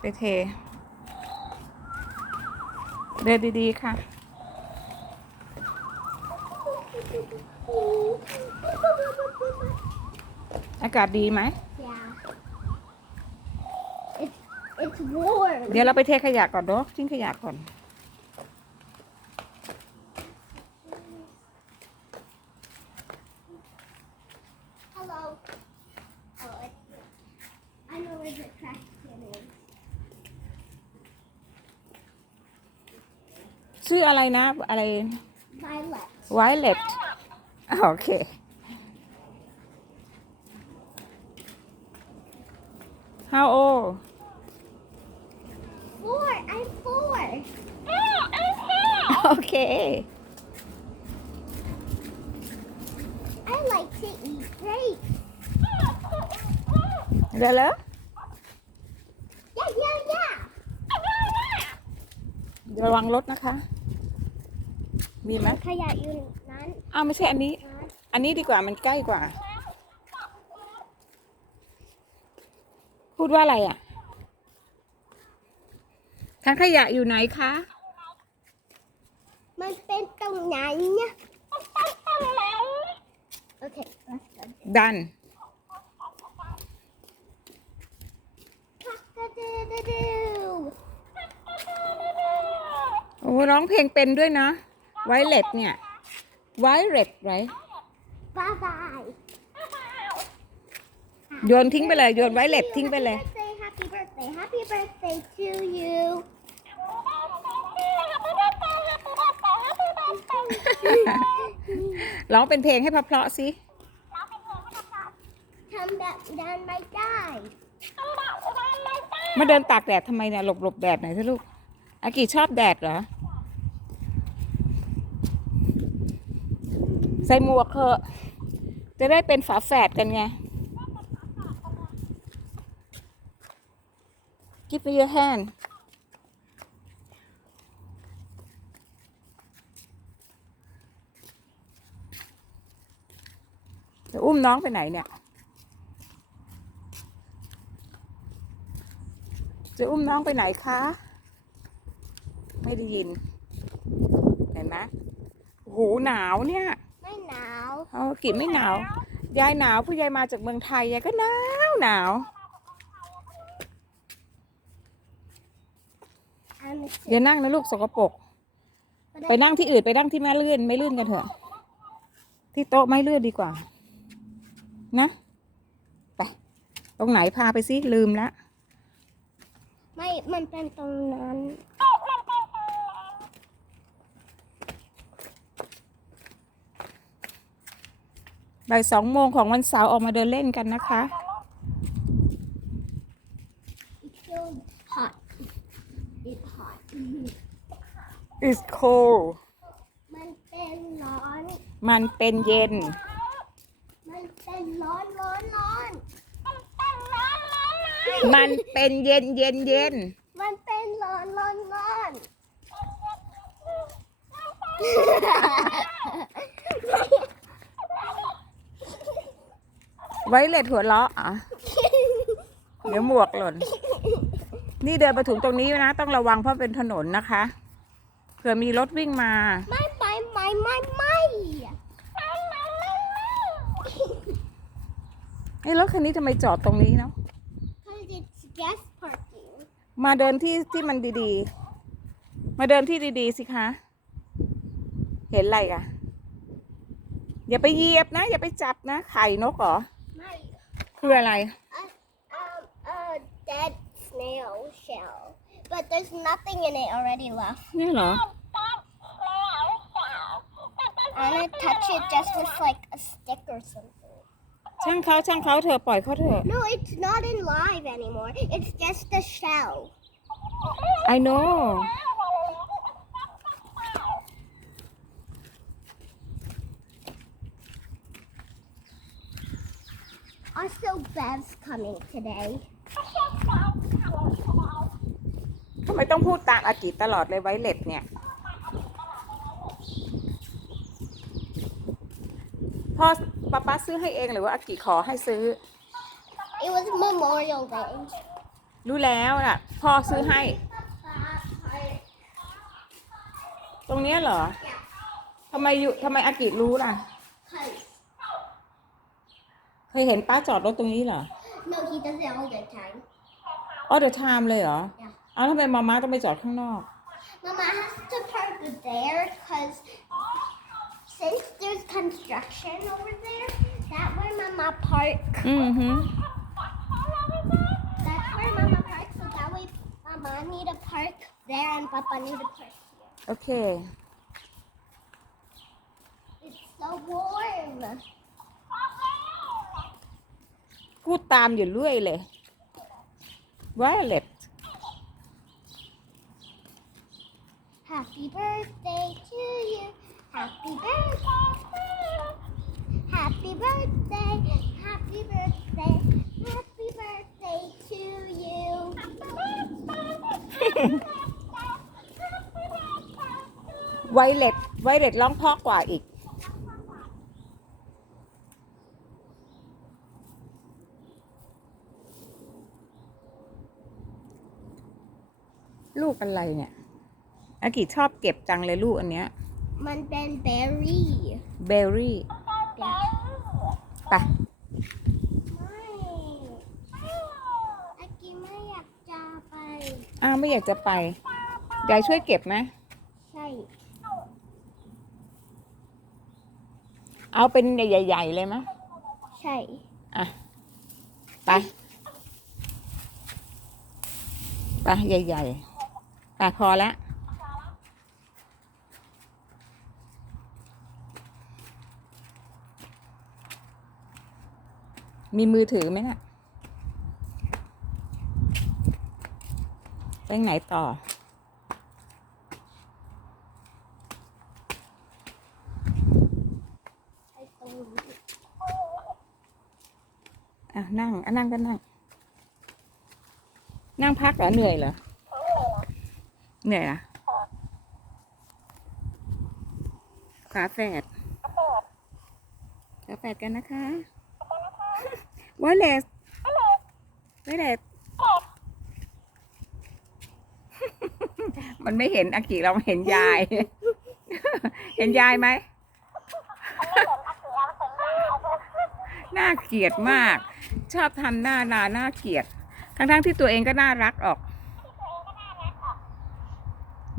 ไปเท เดินดีๆค่ะ อากาศดีไหม Yeah. It's it's warm. เดี๋ยวเราไปเทขยะก่อนเนาะทิ้งขยะก่อน Hello. Oh, it's, I know where the trash can is. ชื่ออะไรนะ อะไร Violet. Violet อ่าโอเค How old Four. I'm four. โอเค I like to eat grapes. เดี๋ยวแล้ว Yeah, yeah, yeah. ระวังรถนะคะ มีไหมขยะอยู่นั้นอ้าวไม่ใช่อันนี้ อันนี้ดีกว่ามันใกล้กว่า พูดว่าอะไรอะถังขยะอยู่ไหนคะ มันเป็นตรงไหนเนี่ยมันเป็นตรงไหน Okay, let's go. ดัน Cock-a-doodle-doo. โอ้ร้องเพลงเป็นด้วยนะ ไวเลตเนี่ยไวเลตไร Bye bye. โยนทิ้งไปเลย โยนไวเลตทิ้งไปเลย Happy birthday, happy birthday, happy birthday to you. ร้องเป็นเพลงให้เพราะๆสิทำแบบนั้นไม่ได้มาเดินตากแดดทำไมเนี่ยหลบหลบแดดหน่อยสิลูกอากิชอบแดดเหรอ ส่หมวกเถอะ จะได้เป็นฝาแฝดกันไง Give me your hand จะอุ้มน้องไปไหนเนี่ย จะอุ้มน้องไปไหนคะ ไม่ได้ยิน เห็นไหมโอ้โหนาวเนี่ย เอากิไม่หนาว ยายหนาวผู้ยายมาจากเมืองไทยยายก็หนาวหนาวอย่านั่งนะลูกสกปรกไปนั่งที่อื่นไปนั่งที่แม่ลื่นไม่ลื่นกันเถอะ ที่โต๊ะไม่ลื่นดีกว่า นะไปตรงไหนพาไปสิลืมละไม่มันเป็นตรงนั้น บ่ายสองโมงของวันเสาร์ออกมาเดินเล่นกันนะคะ It's so hot It's hot It's cold มันเป็นร้อน มันเป็นเย็น มันเป็นร้อนร้อนร้อน มันเป็นเย็นเย็นเย็น มันเป็นร้อนร้อนร้อน ไว้เล็ดหัวเราะอะเดี๋ยวหมวกหล่น นี่เดินมาถึงตรงนี้นะ ต้องระวังเพราะเป็นถนนนะคะเผื่อมีรถวิ่งมา ไม่ไม่ไม่ไม่ไม่ไอ้รถคันนี้ทำไมจอดตรงนี้เนาะ guest parking มาเดินที่ที่มันดีๆ มาเดินที่ดีๆสิคะ เห็นอะไรอะอย่าไปเหยียบนะ อย่าไปจับนะ ไข่นกเหรอ คืออะไร a, um, a dead snail shell. But there's nothing in it already left. เนี่ยเหรอ I'm gonna touch it just with like a stick or something. ช่างเขาช่างเขาเธอะปล่อยเขาเถอะ No, it's not in live anymore. It's just a shell. I know Also, Bev's coming today. ทำไมต้องพูดตามอากิตลอดเลยไว้เล็ดเนี่ย พ่อป้าป้าซื้อให้เองหรือว่าอากิขอให้ซื้อ It was Memorial Day. รู้แล้วน่ะ พ่อซื้อให้ ตรงเนี้ยเหรอทำไมอยู่ทำไมอากิรู้ล่ะ เคยเห็นป้าจอดรถตรงนี้เหรอ No, he does it all the time. ออเดอร์ไทม์เลยเหรอ Yeah. เอาทำไมมาม่าต้องไปจอดข้างนอก Mama has to park there because since there's construction over there, that where Mama park. อือฮึ That's where Mama parks, so that way Mama need to park there and Papa need to park here. โอเค It's so warm. พูดตามอยู่เรื่อยเลย Violet Happy birthday to you. Happy birthday. Happy birthday. Happy birthday. Happy birthday to you. ไวเลตไวเลตร้องเพราะกว่าอีก ลูกอะไรเนี่ยอากิชอบเก็บจังเลยลูกอันเนี้ย มันเป็นเบอร์รี่เบลรี่ไปไม่อากิไม่อยากจะไป อ้าวไม่อยากจะไปยายช่วยเก็บไหมใช่ เอาเป็นใหญ่ๆเลยไหมใช่ อะ ไป ไปใหญ่ๆ ไปพอละมีมือถือไหมน่ะไปไหนต่อ อะนั่งอะนั่งก็นั่ง นั่งพักเหรอเหนื่อยเหรอ เหนื่อยเหรอฝาแฝดฝาแฝดกันนะคะวอลเลสวอลเลสมันไม่เห็นอากิเราเห็นยาย เห็นยายไหมน่าเกลียดมาก ชอบทำหน้านาน่าเกลียด ทั้งๆที่ตัวเองก็น่ารักออก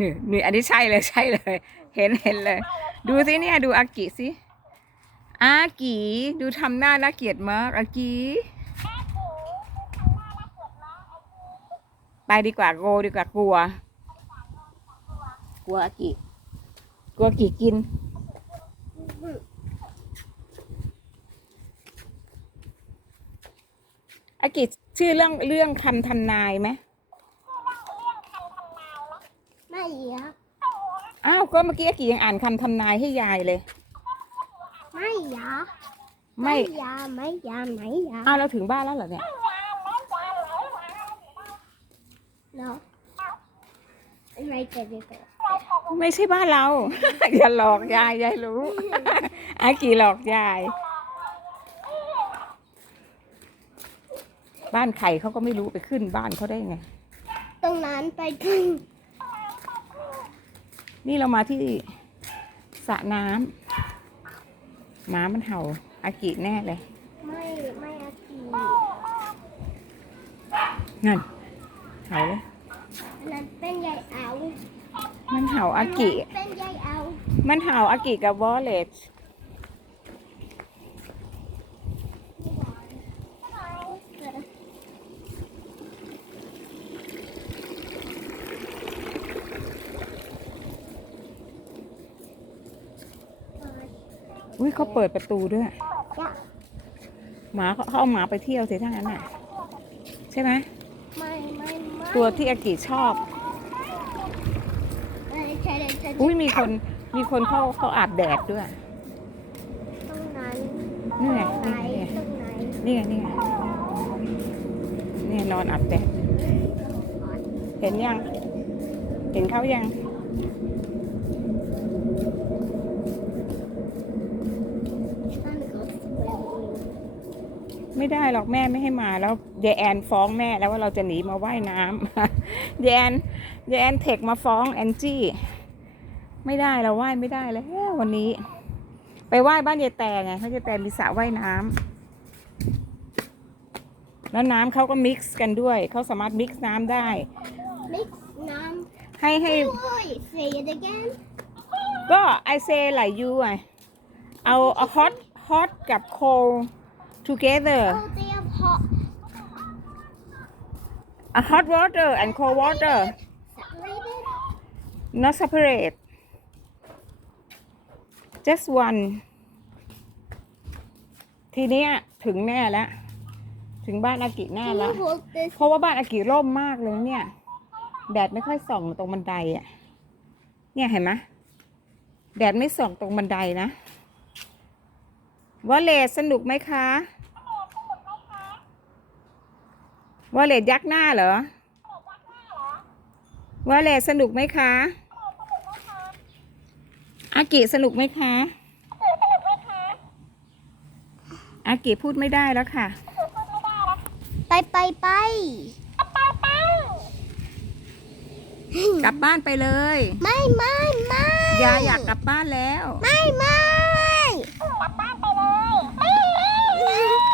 นี่นี่อันนี้ใช่เลยใช่เลย เห็นเห็นเลย ดูสิเนี่ยดูอากิสิอากิดูทำหน้าน่าเกลียดมากอากิไปดีกว่าโกดีกว่ากลัว กลัวอากิกลัวอากิกินอากิชื่อเรื่องเรื่องคำทำนายไหม ไม่อยากอ้าวก็เมื่อกี้อากิยังอ่านคำทำนายให้ยายเลย ไม่อยากไม่อยากไม่อยากไม่อยากอ้าวเราถึงบ้านแล้วเหรอเนี่ย No. It's right there, right there. ไม่ใช่บ้านเรา อย่าหลอกยายยายรู้ อากิหลอกยาย บ้านใครเขาก็ไม่รู้ไปขึ้นบ้านเขาได้ไง ตรงนั้นไปถึง นี่เรามาที่สระน้ำหมามันเห่าอากิแน่เลย ไม่ไม่อากีนั่นเห่าเลยอันนั้นเป็นยายเอา มันเห่าอากินนั้นเป็นยายเอา มันเห่าอากิกับวอลเลต อุ้ยเขาเปิดประตูด้วยจ้ะหมาเขาเขาเอาหมาไปเที่ยวสิทั้งนั้นน่ะ ใช่ไหมไม่ไม่ไม่ตัวที่อากิชอบไม่ใช่ใช่อุ้ยมีคนมีคนเขาเขาอาบแดดด้วย ตรงนั้นนี่ไงไหนนี่ไงตรงไหนนี่ไงนี่ไงนี่ไงนอนอาบแดดเห็นยัง เห็นเขายัง นั่นก็สวย ไม่ได้หรอกแม่ไม่ให้มาแล้วยายแอนฟ้องแม่แล้วว่าเราจะหนีมาว่ายน้ำยายแอนยายแอนเทคมาฟ้องแอนจี้ไม่ได้เราว่ายไม่ได้แล้ววันนี้ ไปว่ายบ้านยายแต่ไงเขายายแต่มีสระว่ายน้ำแล้วน้ำเขาก็มิกซ์กันด้วยเขาสามารถมิกซ์น้ำได้ Mix num. ให้ให้ Wait, say it again. ก็ I say like you อะเอา a hot hot กับ cold together Oh, they have hot. a hot water and cold water Separated. not separate just one ทีเนี้ยถึงแน่แล้ว ถึงบ้านอากิแน่ Can แล้ว you hold this? เพราะว่าบ้านอากิร่มมากเลยนะเนี่ย แดดไม่ค่อยส่องตรงบันไดอะเนี่ยเห็นไหมแดดไม่ส่องตรงบันไดนะว่าเลดสนุกไหมคะ ว่าเลดยักหน้าเหรอว่าเลดสนุกไหมคะอากิสนุกไหมคะอากิพูดไม่ได้แล้วค่ะ Bye, bye, bye. กลับบ้านไปเลย ไม่ไม่ไม่ยายอยากกลับบ้านแล้ว ไม่ไม่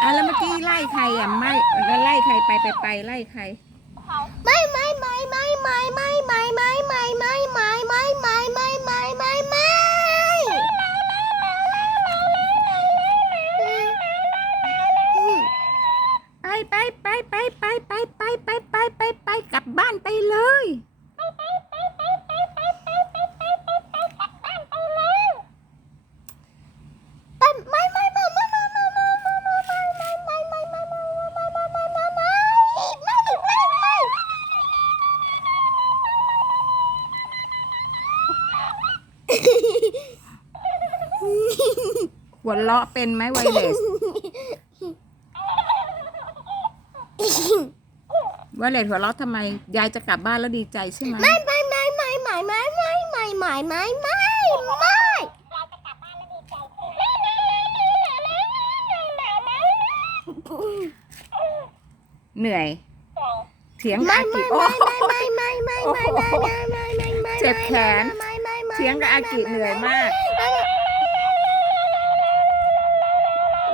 อะแล้วเมื่อกี้ไล่ใครอะไม่แล้วไล่ใครไปไปไปไล่ใคร ไม่ไม่ไม่ไม่ไม่ไม่ไม่ไม่ไม่ไม่ไม่ไม่ไม่ไม่ หัวเราะเป็นไหมไวเลสไวเลสหัวเราะทำไม ยายจะกลับบ้านแล้วดีใจใช่ไหมไม่ไม่ไม่ไม่ไม่ไม่ไม่ไม่ไม่ไม่ไม่ไม่เหนื่อยเถียงไม่อากิไม่โอ้ไม่ไม่ไม่ไม่ไม่ไม่ไม่ไม่ไม่ไม่เจ็บแขนไม่ไม่ไม่เถียงกับอากิเหนื่อยมากไวเลสไวเ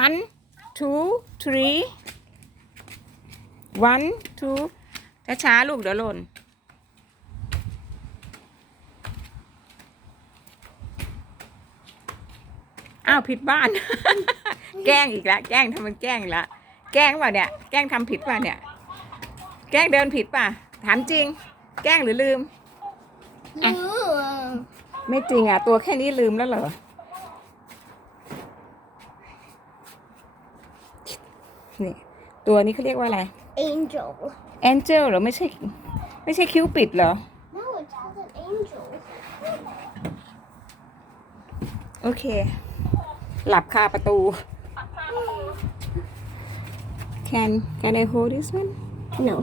one two three one two ช้าๆลูกเดี๋ยวหล่น อ้าวผิดบ้าน แกล้งอีกแล้วแกล้งทำมันแกล้งอีกแล้วแกล้งป่ะเนี่ย แกล้งทำผิดป่ะเนี่ย แกล้งเดินผิดป่ะ ถามจริง แกล้งหรือลืม ไม่จริงอะ ตัวแค่นี้ลืมแล้วเหรอ นี่ ตัวนี้เขาเรียกว่าอะไร angel แองเจลเหรอไม่ใช่ ไม่ใช่คิ้วปิดเหรอ no it's called an angel โอเค หลับคาประตู can can I hold this one no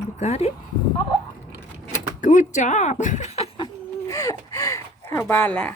you got it good job เข้าบ้านแล้ว